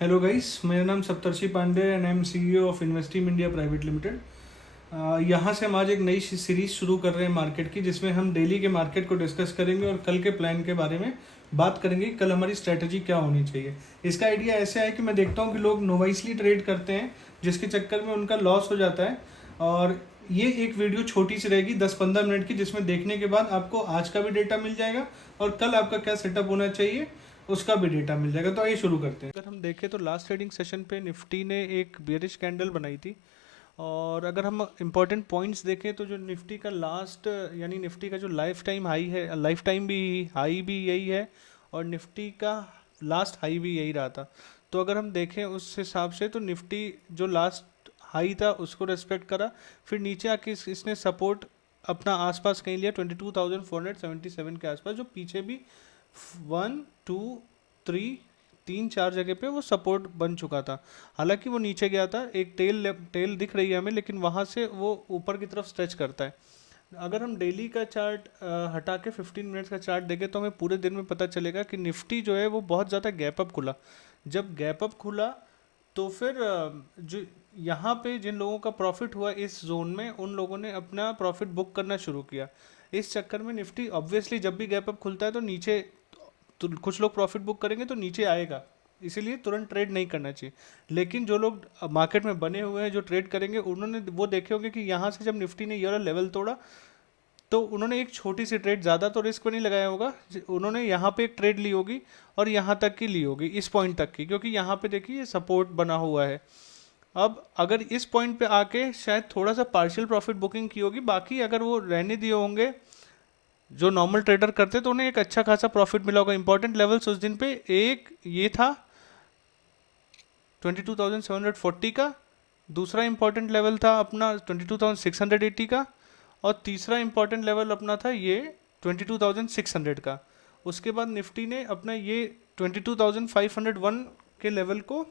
Hello guys, मेरा नाम Saptarshi Pandey and I am CEO of Investeem India private limited. यहाँ से हम आज एक नई सीरीज शुरू कर रहे हैं मार्केट की, जिसमें हम डेली के मार्केट को डिस्कस करेंगे और कल के प्लान के बारे में बात करेंगे। कल हमारी स्ट्रेटजी क्या होनी चाहिए। इसका आइडिया ऐसे है कि मैं देखता हूँ कि लोग नोवाइसली ट्रेड करते हैं, जिसके चक्कर में उनका लॉस हो जाता है। और ये एक वीडियो छोटी सी रहेगी 10-15 मिनट की, जिसमें देखने के बाद आपको आज का भी डेटा मिल जाएगा और कल आपका क्या सेटअप होना चाहिए उसका भी डेटा मिल जाएगा। तो आइए शुरू करते हैं। अगर हम देखें तो लास्ट ट्रेडिंग सेशन पे निफ्टी ने एक बेरिश कैंडल बनाई थी। और अगर हम इंपॉर्टेंट पॉइंट्स देखें तो जो निफ्टी का लास्ट यानी निफ्टी का जो लाइफ टाइम हाई है, लाइफ टाइम भी हाई भी यही है और निफ्टी का लास्ट हाई भी यही रहा था। तो अगर हम देखें उस हिसाब से तो निफ्टी जो लास्ट हाई था उसको रेस्पेक्ट करा, फिर नीचे आके इसने सपोर्ट अपना आसपास कहीं लिया 22,477 के आसपास, जो पीछे भी 1, 2, 3, 4 जगह पे वो सपोर्ट बन चुका था। हालांकि वो नीचे गया था, एक टेल दिख रही है हमें, लेकिन वहां से वो ऊपर की तरफ स्ट्रेच करता है। अगर हम डेली का चार्ट हटा के 15 मिनट्स का चार्ट देखें तो हमें पूरे दिन में पता चलेगा कि निफ्टी जो है वो बहुत ज़्यादा गैप अप खुला। जब गैप अप खुला तो फिर जो यहाँ पे जिन लोगों का प्रॉफिट हुआ इस जोन में, उन लोगों ने अपना प्रॉफिट बुक करना शुरू किया। इस चक्कर में निफ्टी ऑब्वियसली जब भी गैप अप खुलता है तो नीचे, तो कुछ लोग प्रॉफिट बुक करेंगे तो नीचे आएगा, इसीलिए तुरंत ट्रेड नहीं करना चाहिए। लेकिन जो लोग मार्केट में बने हुए हैं, जो ट्रेड करेंगे, उन्होंने वो देखे होंगे कि यहाँ से जब निफ्टी ने ये वाला लेवल तोड़ा तो उन्होंने एक छोटी सी ट्रेड, ज़्यादा तो रिस्क पे नहीं लगाया होगा, उन्होंने यहाँ पे एक ट्रेड ली होगी और यहाँ तक की ली होगी, इस पॉइंट तक की, क्योंकि यहाँ पे देखिए ये सपोर्ट बना हुआ है। अब अगर इस पॉइंट पे आके शायद थोड़ा सा पार्शियल प्रॉफिट बुकिंग की होगी, बाकी अगर वो रहने दिए होंगे जो नॉर्मल ट्रेडर करते, तो उन्हें एक अच्छा खासा प्रॉफिट मिला होगा। इंपॉर्टेंट लेवल्स उस दिन पे एक ये था 22,740 का, दूसरा इंपॉर्टेंट लेवल था अपना 22,680 का, और तीसरा इंपॉर्टेंट लेवल अपना था ये 22,600 का। उसके बाद निफ्टी ने अपना ये 22,501 के लेवल को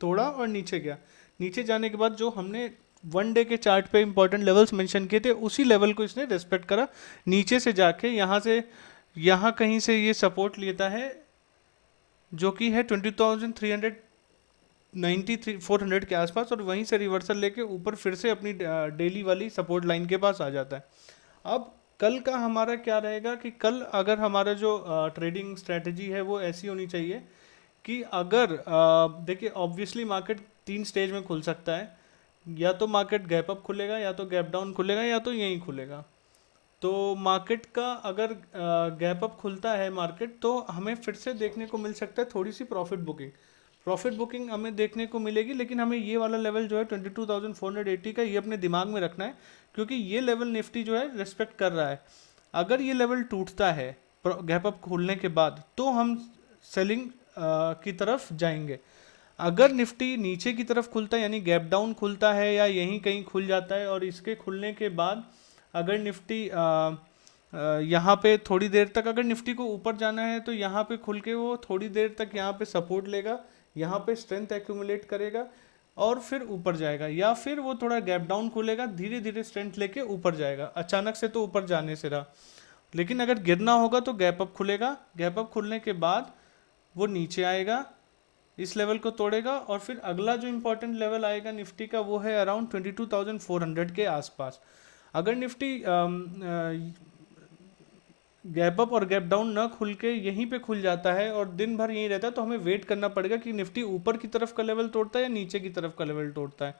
तोड़ा और नीचे गया। नीचे जाने के बाद जो हमने वन डे के चार्ट पे इंपॉर्टेंट लेवल्स मेंशन किए थे, उसी लेवल को इसने रेस्पेक्ट करा। नीचे से जाके यहाँ से, यहाँ कहीं से ये सपोर्ट लेता है, जो कि है 20,393 400 के आसपास, और वहीं से रिवर्सल लेके ऊपर फिर से अपनी डेली वाली सपोर्ट लाइन के पास आ जाता है। अब कल का हमारा क्या रहेगा कि कल अगर हमारा जो ट्रेडिंग स्ट्रेटजी है वो ऐसी होनी चाहिए कि अगर देखिए ऑब्वियसली मार्केट 3 स्टेज में खुल सकता है। या तो मार्केट गैप अप खुलेगा, या तो गैप डाउन खुलेगा, या तो यहीं खुलेगा। तो मार्केट का अगर गैप अप खुलता है मार्केट, तो हमें फिर से देखने को मिल सकता है थोड़ी सी प्रॉफिट बुकिंग हमें देखने को मिलेगी। लेकिन हमें ये वाला लेवल जो है 22,480 का, ये अपने दिमाग में रखना है, क्योंकि ये लेवल निफ्टी जो है रिस्पेक्ट कर रहा है। अगर ये लेवल टूटता है गैप अप खुलने के बाद, तो हम सेलिंग की तरफ जाएंगे। अगर निफ्टी नीचे की तरफ खुलता है, यानी गैप डाउन खुलता है या यहीं कहीं खुल जाता है, और इसके खुलने के बाद अगर निफ्टी यहाँ पे थोड़ी देर तक, अगर निफ्टी को ऊपर जाना है तो यहाँ पे खुल के वो थोड़ी देर तक यहाँ पे सपोर्ट लेगा, यहाँ पे स्ट्रेंथ एक्यूमुलेट करेगा और फिर ऊपर जाएगा। या फिर वो थोड़ा गैप डाउन खुलेगा, धीरे धीरे स्ट्रेंथ लेके ऊपर जाएगा। अचानक से तो ऊपर जाने से रहा, लेकिन अगर गिरना होगा तो गैप अप खुलेगा। गैप अप खुलने के बाद वो नीचे आएगा, इस लेवल को तोड़ेगा, और फिर अगला जो इंपॉर्टेंट लेवल आएगा निफ्टी का, वो है अराउंड 22,400 के आसपास। अगर निफ्टी गैप अप और गैप डाउन ना खुल के यहीं पे खुल जाता है और दिन भर यहीं रहता है, तो हमें वेट करना पड़ेगा कि निफ्टी ऊपर की तरफ का लेवल तोड़ता है या नीचे की तरफ का लेवल तोड़ता है।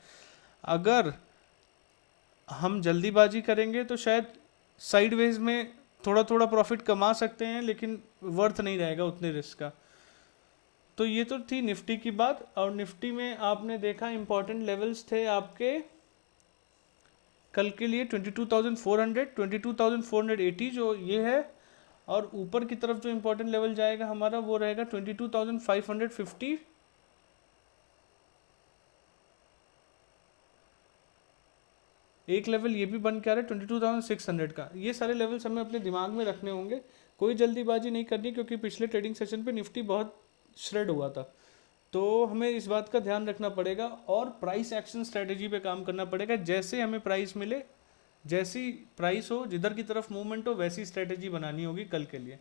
अगर हम जल्दीबाजी करेंगे तो शायद साइडवेज में थोड़ा थोड़ा प्रॉफिट कमा सकते हैं, लेकिन वर्थ नहीं रहेगा उतने रिस्क का। तो ये तो थी निफ्टी की बात। और निफ्टी में आपने देखा इंपॉर्टेंट लेवल्स थे आपके कल के लिए 22,400, 22,480 जो ये है, और ऊपर की तरफ जो इंपॉर्टेंट लेवल जाएगा हमारा वो रहेगा 22,550। एक लेवल ये भी बन के आ रहा है 22,600 का। ये सारे लेवल्स हमें अपने दिमाग में रखने होंगे, कोई जल्दीबाजी नहीं करनी, क्योंकि पिछले ट्रेडिंग सेशन पे निफ्टी बहुत श्रेड हुआ था। तो हमें इस बात का ध्यान रखना पड़ेगा और प्राइस एक्शन स्ट्रेटेजी पे काम करना पड़ेगा। जैसे हमें प्राइस मिले, जैसी प्राइस हो, जिधर की तरफ मूवमेंट हो, वैसी स्ट्रेटेजी बनानी होगी कल के लिए।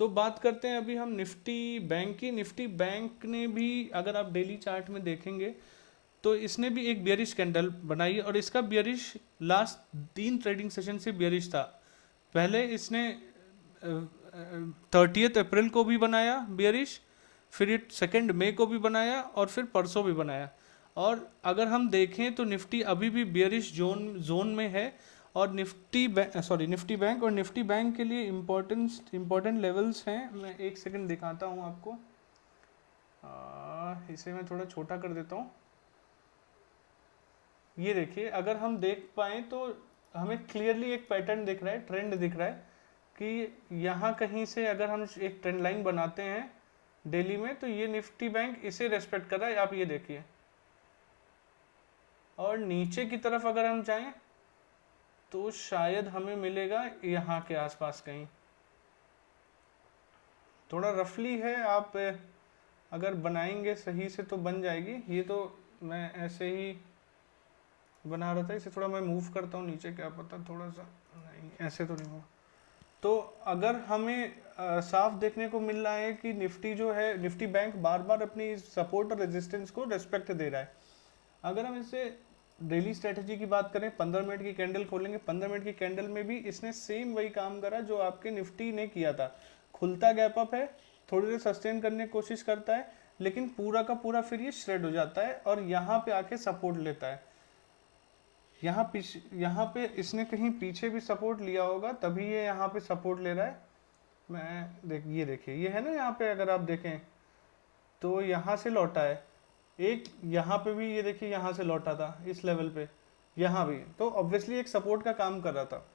तो बात करते हैं अभी हम निफ्टी बैंक की। निफ्टी बैंक ने भी अगर आप डेली चार्ट में देखेंगे तो इसने भी एक बियरिश कैंडल बनाई और इसका बियरिश लास्ट 3 ट्रेडिंग सेशन से बियरिश था। पहले इसने 30 अप्रैल को भी बनाया बियरिश, फिर 2 मई को भी बनाया और फिर परसों भी बनाया। और अगर हम देखें तो निफ्टी अभी भी बियरिश जोन में है। और निफ्टी बैंक और निफ्टी बैंक के लिए इम्पोर्टेंट लेवल्स हैं। मैं 1 सेकंड दिखाता हूँ आपको। इसे मैं थोड़ा छोटा कर देता हूँ। ये देखिए, अगर हम देख पाए तो हमें क्लियरली एक पैटर्न दिख रहा है, ट्रेंड दिख रहा है कि यहाँ कहीं से अगर हम एक ट्रेंड लाइन बनाते हैं डेली में तो ये निफ्टी बैंक इसे रेस्पेक्ट कर रहा है, आप ये देखिए। और नीचे की तरफ अगर हम जाएं तो शायद हमें मिलेगा यहाँ के आसपास कहीं, थोड़ा रफली है, आप अगर बनाएंगे सही से तो बन जाएगी। ये तो मैं ऐसे ही बना रहा था, इसे थोड़ा मैं मूव करता हूँ नीचे, क्या पता थोड़ा सा, नहीं ऐसे तो नहीं हुआ। तो अगर हमें साफ देखने को मिल रहा है कि निफ्टी जो है, निफ्टी बैंक बार बार अपनी सपोर्ट और रेजिस्टेंस को रेस्पेक्ट दे रहा है। अगर हम इसे डेली स्ट्रेटजी की बात करें, 15 मिनट की कैंडल खोलेंगे, 15 मिनट की कैंडल में भी इसने सेम वही काम करा जो आपके निफ्टी ने किया था। खुलता गैप अप है, थोड़ी देर सस्टेन करने की कोशिश करता है, लेकिन पूरा का पूरा फिर ये श्रेड हो जाता है और यहाँ पे आके सपोर्ट लेता है। यहाँ पे इसने कहीं पीछे भी सपोर्ट लिया होगा, तभी ये यहाँ पे सपोर्ट ले रहा है। ये देखिए, ये है ना, यहाँ पे अगर आप देखें तो यहाँ से लौटा है एक, यहाँ पे भी ये देखिए यहाँ से लौटा था इस लेवल पे, यहाँ भी, तो ऑब्वियसली एक सपोर्ट का काम कर रहा था।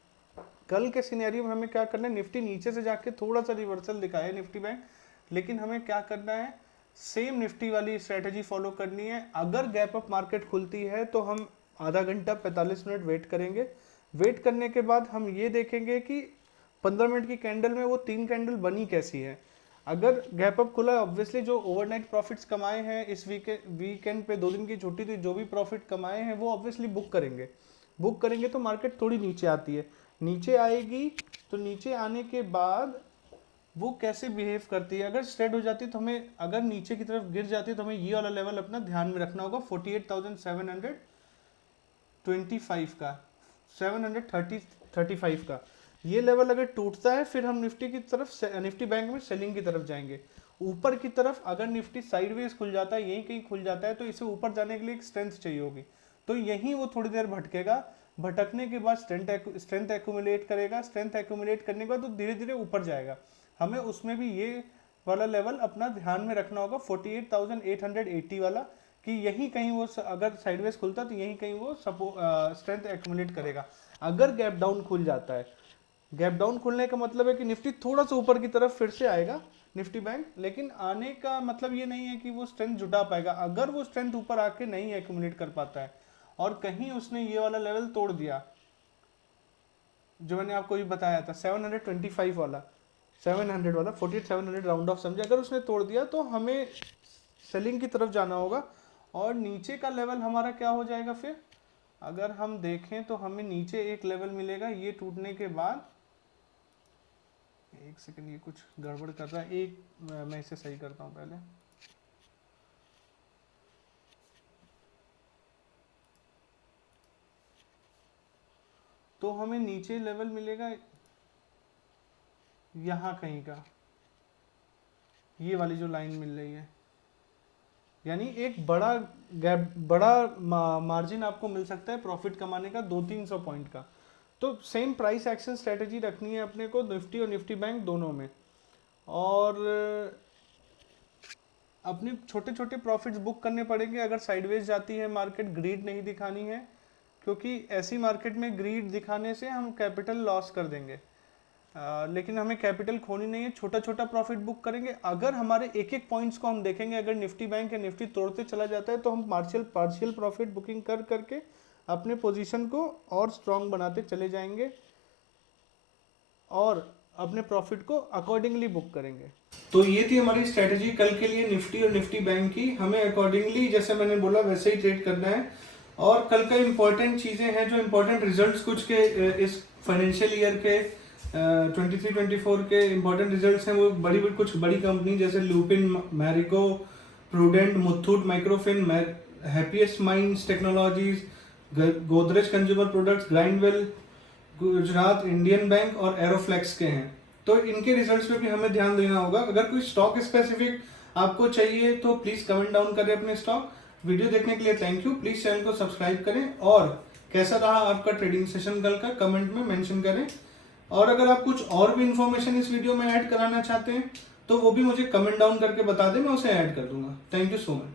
कल के सिनेरियो में हमें क्या करना है, निफ्टी नीचे से जाके थोड़ा सा रिवर्सल दिखाया निफ्टी बैंक, लेकिन हमें क्या करना है, सेम निफ्टी वाली स्ट्रेटेजी फॉलो करनी है। अगर गैप अप मार्केट खुलती है तो हम आधा घंटा 45 मिनट वेट करेंगे। वेट करने के बाद हम ये देखेंगे कि 15 मिनट की कैंडल में वो 3 कैंडल बनी कैसी है। अगर गैप अप खुला, ऑब्वियसली जो ओवरनाइट प्रॉफिट्स कमाए हैं इस वीकेंड पे, 2 दिन की छुट्टी थी, जो भी प्रॉफिट कमाए हैं वो ऑब्वियसली बुक करेंगे तो मार्केट थोड़ी नीचे आती है, नीचे आएगी तो नीचे आने के बाद वो कैसे बिहेव करती है। अगर स्ट्रेट हो जाती है तो हमें, अगर नीचे की तरफ गिर जाती है तो हमें ये वाला लेवल अपना ध्यान में रखना होगा, 48,725 का, 735 का। ये लेवल अगर टूटता है फिर हम निफ्टी की तरफ, निफ्टी बैंक में सेलिंग की तरफ जाएंगे। ऊपर की तरफ अगर निफ्टी साइडवेज खुल जाता है, यहीं कहीं खुल जाता है, तो इसे ऊपर जाने के लिए एक स्ट्रेंथ चाहिए होगी, तो यहीं वो थोड़ी देर भटकेगा। भटकने के बाद स्ट्रेंथ एक्यूमुलेट करेगा, स्ट्रेंथ एक्यूमुलेट करने के बाद तो धीरे धीरे ऊपर जाएगा। हमें उसमें भी ये वाला लेवल अपना ध्यान में रखना होगा, 48,880 वाला, कि यहीं कहीं वो अगर साइडवेज खुलता तो यहीं कहीं वो स्ट्रेंथ एक्यूमुलेट करेगा। अगर गैप डाउन खुल जाता है, गैप डाउन खुलने का मतलब है कि निफ्टी थोड़ा सा ऊपर की तरफ फिर से आएगा निफ्टी बैंक, लेकिन आने का मतलब ये नहीं है कि वो स्ट्रेंथ जुटा पाएगा। अगर वो स्ट्रेंथ ऊपर आके नहीं एक्यूमुलेट कर पाता है और कहीं उसने ये वाला लेवल तोड़ दिया जो मैंने आपको भी बताया था, 725 वाला, 700 वाला, 48,700 राउंड ऑफ समझे, अगर उसने तोड़ दिया तो हमें सेलिंग की तरफ जाना होगा। और नीचे का लेवल हमारा क्या हो जाएगा फिर, अगर हम देखें तो हमें नीचे एक लेवल मिलेगा, ये टूटने के बाद, एक सेकंड, ये कुछ गड़बड़ कर रहा है, मैं इसे सही करता हूँ पहले। तो हमें नीचे लेवल मिलेगा यहाँ कहीं का, ये वाली जो लाइन मिल रही है, यानी एक बड़ा गैप, बड़ा मार्जिन आपको मिल सकता है प्रॉफिट कमाने का, 200-300 पॉइंट का। तो सेम प्राइस एक्शन स्ट्रेटेजी रखनी है अपने को निफ्टी और निफ्टी बैंक दोनों में, और अपने छोटे छोटे प्रॉफिट्स बुक करने पड़ेंगे अगर साइडवेज जाती है मार्केट। ग्रीड नहीं दिखानी है, क्योंकि ऐसी मार्केट में ग्रीड दिखाने से हम कैपिटल लॉस कर देंगे। लेकिन हमें कैपिटल खोनी नहीं है, छोटा छोटा प्रॉफिट बुक करेंगे। अगर हमारे एक एक पॉइंट्स को हम देखेंगे, अगर निफ्टी बैंक या निफ्टी तोड़ते चला जाता है तो हम पार्शियल प्रॉफिट बुकिंग कर करके अपने पोजीशन को और स्ट्रांग बनाते चले जाएंगे और अपने प्रॉफिट को अकॉर्डिंगली बुक करेंगे। तो ये थी हमारी स्ट्रेटेजी कल के लिए निफ्टी और निफ्टी बैंक की। हमें अकॉर्डिंगली, जैसे मैंने बोला, वैसे ही ट्रेड करना है। और कल का इंपॉर्टेंट चीजें हैं, जो इंपॉर्टेंट रिजल्ट्स कुछ के इस फाइनेंशियल ईयर के 23-24 के इंपॉर्टेंट रिजल्ट्स हैं वो कुछ बड़ी कंपनी जैसे Lupin, Marico, Prudent, Muthoot Microfin, Happiest Minds Technologies, Godrej consumer products, Grindwell, Gujarat Indian bank और एरोफ्लेक्स के हैं। तो इनके रिजल्ट्स पे भी हमें ध्यान देना होगा। अगर कोई स्टॉक स्पेसिफिक आपको चाहिए तो प्लीज कमेंट डाउन करें अपने स्टॉक। वीडियो देखने के लिए थैंक यू। प्लीज चैनल को सब्सक्राइब करें और कैसा रहा आपका ट्रेडिंग सेशन कल का कमेंट में मेंशन करें। और अगर आप कुछ और भी इंफॉर्मेशन इस वीडियो में ऐड कराना चाहते हैं तो वो भी मुझे कमेंट डाउन करके बता दें, मैं उसे ऐड कर दूंगा। Thank you so much.